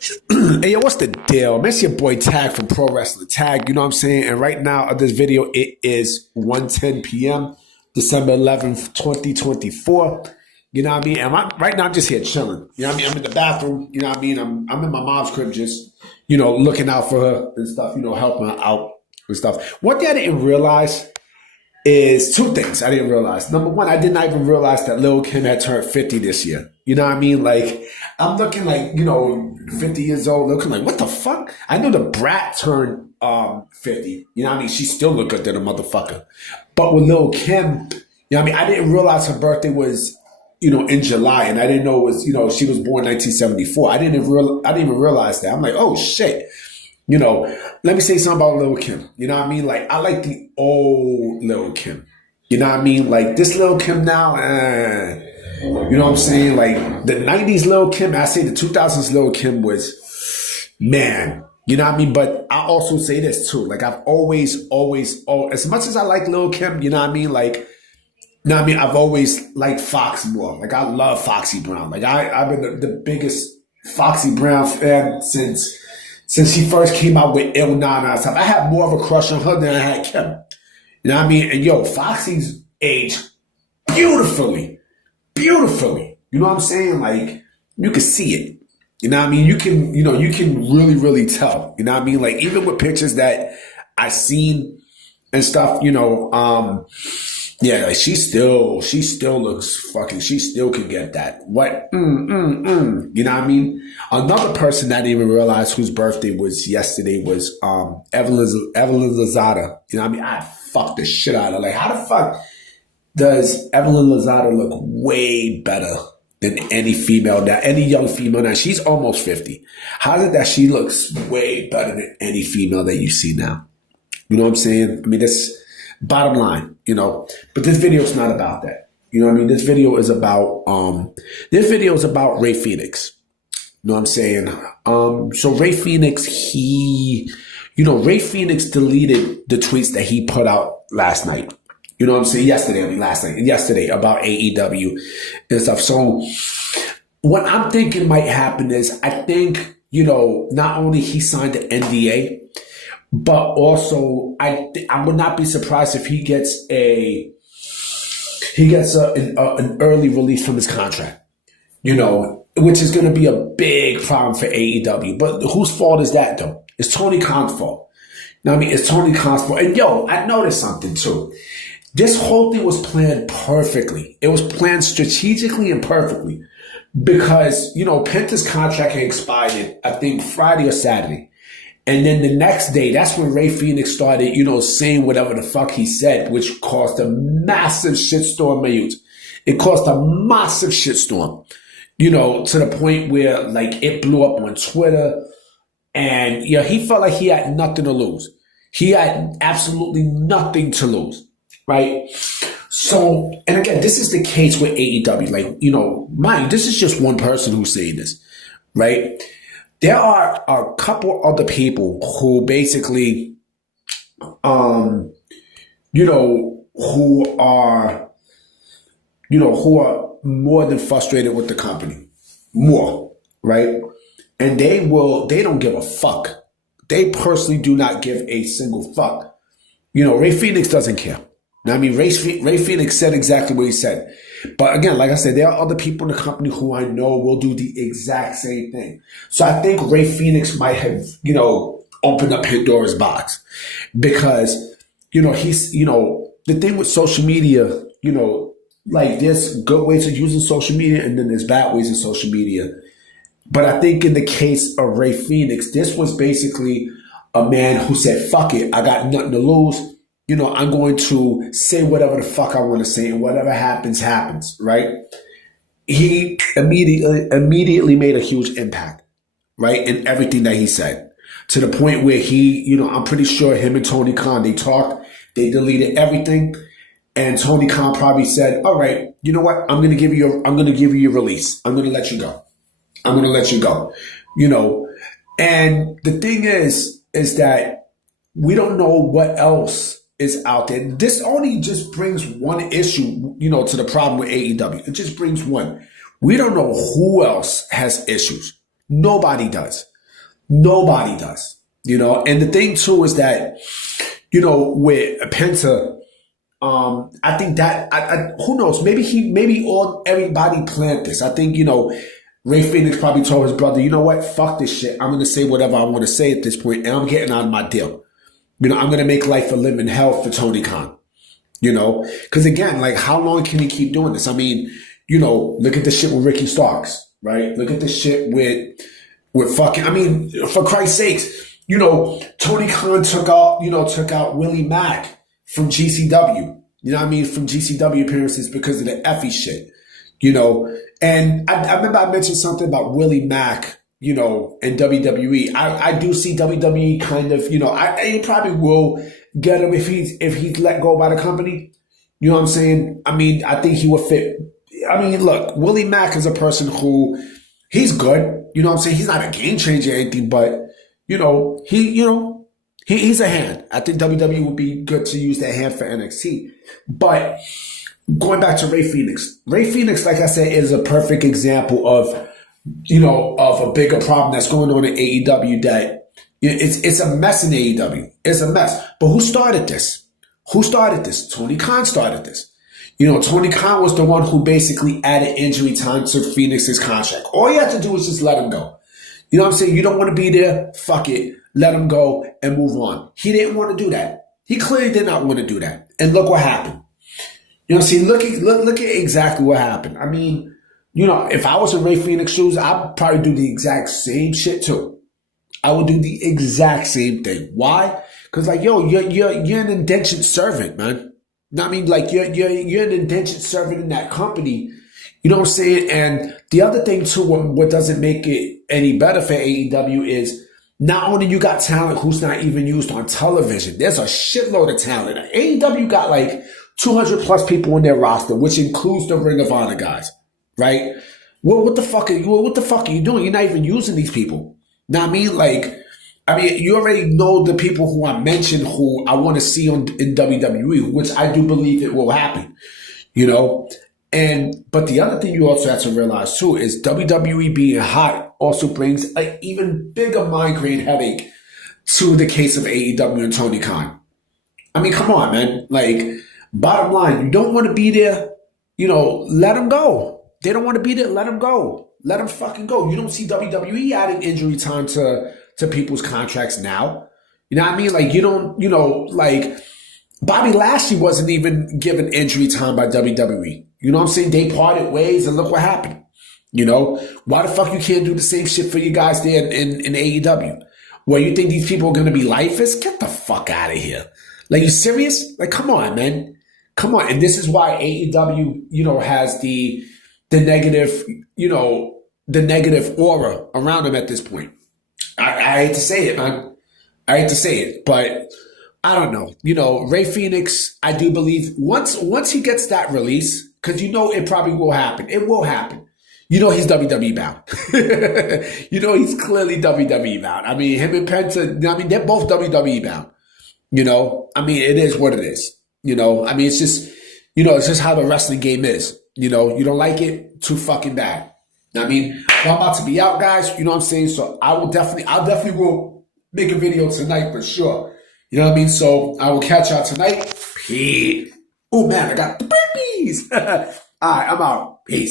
Hey, yo, what's the deal? Man, it's your boy Tag from Pro Wrestling Tag, you know what I'm saying? And right now, this video, it is 1:10 p.m., December 11th, 2024. You know what I mean? And right now, I'm just here chilling. You know what I mean? I'm in the bathroom. You know what I mean? I'm in my mom's crib just, looking out for her and stuff, helping her out and stuff. One thing I didn't realize is two things I didn't realize. Number one, I did not even realize that Lil Kim had turned 50 this year. You know what I mean? Like, I'm looking like, 50 years old, looking like, what the fuck? I knew the brat turned 50. You know what I mean? She still look good than a motherfucker. But with Lil Kim, you know what I mean? I didn't realize her birthday was, in July, and I didn't know it was, she was born 1974. I didn't even realize that. I'm like, oh shit. Let me say something about Lil Kim. You know what I mean? Like, I like the old Lil Kim. You know what I mean? Like, this Lil Kim now, you know what I'm saying? Like, the 90s Lil Kim, I say the 2000s Lil Kim was, man. You know what I mean? But I also say this, too. Like, I've always, as much as I like Lil Kim, you know what I mean? Like, you know what I mean? I've always liked Fox more. Like, I love Foxy Brown. Like, I've been the biggest Foxy Brown fan since she first came out with Il Nana and stuff. I had more of a crush on her than I had Kim. You know what I mean? And yo, Foxy's aged beautifully. Beautifully. You know what I'm saying? Like, you can see it. You know what I mean? You can really, really tell. You know what I mean? Like, even with pictures that I seen and stuff, yeah, like she still looks fucking, she still can get that. What? You know what I mean? Another person that I didn't even realize whose birthday was yesterday was Evelyn Lozada. You know what I mean? I fucked the shit out of her. Like, how the fuck does Evelyn Lozada look way better than any female now, any young female now? She's almost 50. How is it that she looks way better than any female that you see now? You know what I'm saying? I mean, that's bottom line, but this video is not about that. You know what I mean? This video is about Rey Fenix. You know what I'm saying? So Rey Fenix, Rey Fenix deleted the tweets that he put out last night. You know what I'm saying? Yesterday about AEW and stuff. So what I'm thinking might happen is, I think, not only he signed the NDA, but also, I would not be surprised if he gets an early release from his contract, which is going to be a big problem for AEW. But whose fault is that, though? It's Tony Khan's fault. You know what I mean? It's Tony Khan's fault. And yo, I noticed something too. This whole thing was planned perfectly. It was planned strategically and perfectly because, Penta's contract had expired, I think Friday or Saturday. And then the next day, that's when Rey Fenix started, saying whatever the fuck he said, which caused a massive shitstorm, man. It caused a massive shitstorm, to the point where, like, it blew up on Twitter. And, he felt like he had nothing to lose. He had absolutely nothing to lose, right? So, and again, this is the case with AEW. Like, mind, this is just one person who's saying this, right? There are a couple other people who basically, who are more than frustrated with the company. More, right? And they don't give a fuck. They personally do not give a single fuck. Rey Fenix doesn't care. Now, I mean, Rey Fenix said exactly what he said. But again, like I said, there are other people in the company who I know will do the exact same thing. So I think Rey Fenix might have, opened up Pandora's box because, he's, the thing with social media, like there's good ways of using social media and then there's bad ways of social media. But I think in the case of Rey Fenix, this was basically a man who said, fuck it, I got nothing to lose. I'm going to say whatever the fuck I want to say, and whatever happens, happens, right? He immediately made a huge impact, right, in everything that he said, to the point where he, I'm pretty sure him and Tony Khan, they talked, they deleted everything, and Tony Khan probably said, all right, you know what, I'm going to give you your release. I'm going to let you go. And the thing is that we don't know what else is out there. This only just brings one issue, to the problem with AEW. It just brings one. We don't know who else has issues. Nobody does. Nobody does. And the thing too is that, with Penta, I think that who knows? Maybe everybody planned this. I think Rey Fenix probably told his brother, you know what? Fuck this shit. I'm gonna say whatever I want to say at this point, and I'm getting out of my deal. I'm gonna make life a living hell for Tony Khan. Because again, like, how long can he keep doing this? I mean, look at the shit with Ricky Starks, right? Look at the shit with fucking. I mean, for Christ's sakes, Tony Khan took out Willie Mack from GCW. From GCW appearances because of the Effie shit. And I remember I mentioned something about Willie Mack, and WWE. I do see WWE kind of, he probably will get him if he's let go by the company. You know what I'm saying? I mean, I think he would fit. I mean, look, Willie Mack is a person who, he's good. You know what I'm saying? He's not a game changer or anything, but he's a hand. I think WWE would be good to use that hand for NXT. But going back to Rey Fenix, like I said, is a perfect example of a bigger problem that's going on in AEW. That it's a mess in AEW. It's a mess. But who started this? Tony Khan started this. Tony Khan was the one who basically added injury time to Phoenix's contract. All you have to do is just let him go. You know what I'm saying? You don't want to be there? Fuck it. Let him go and move on. He didn't want to do that. He clearly did not want to do that. And look what happened. See, look at exactly what happened. I mean, if I was in Rey Fenix shoes, I'd probably do the exact same shit too. I would do the exact same thing. Why? Because you're an indentured servant, man. I mean, you're an indentured servant in that company. You know what I'm saying? And the other thing too, what doesn't make it any better for AEW is not only you got talent who's not even used on television. There's a shitload of talent. AEW got 200 plus people in their roster, which includes the Ring of Honor guys, right? Well, what the fuck are you doing? You're not even using these people. Know what I mean? You already know the people who I mentioned who I want to see in WWE, which I do believe it will happen, But the other thing you also have to realize too is WWE being hot also brings an even bigger migraine headache to the case of AEW and Tony Khan. I mean, come on, man. Bottom line, you don't want to be there, let them go. They don't want to be there, let them go. Let them fucking go. You don't see WWE adding injury time to people's contracts now. You know what I mean? You don't, Bobby Lashley wasn't even given injury time by WWE. You know what I'm saying? They parted ways and look what happened. Why the fuck you can't do the same shit for you guys there in AEW? Well, you think these people are going to be lifers? Get the fuck out of here. You serious? Come on, man. Come on. And this is why AEW, has the negative, the negative aura around them at this point. I hate to say it, man. I hate to say it, but I don't know. Rey Fenix, I do believe once he gets that release, because it probably will happen. It will happen. He's WWE bound. He's clearly WWE bound. I mean, him and Penta, they're both WWE bound. It is what it is. It's just, it's just how the wrestling game is. You don't like it, too fucking bad. Well, I'm about to be out, guys. You know what I'm saying? So I'll definitely will make a video tonight for sure. You know what I mean? So I will catch y'all tonight. Peace. Oh man, I got the burpees. All right, I'm out. Peace.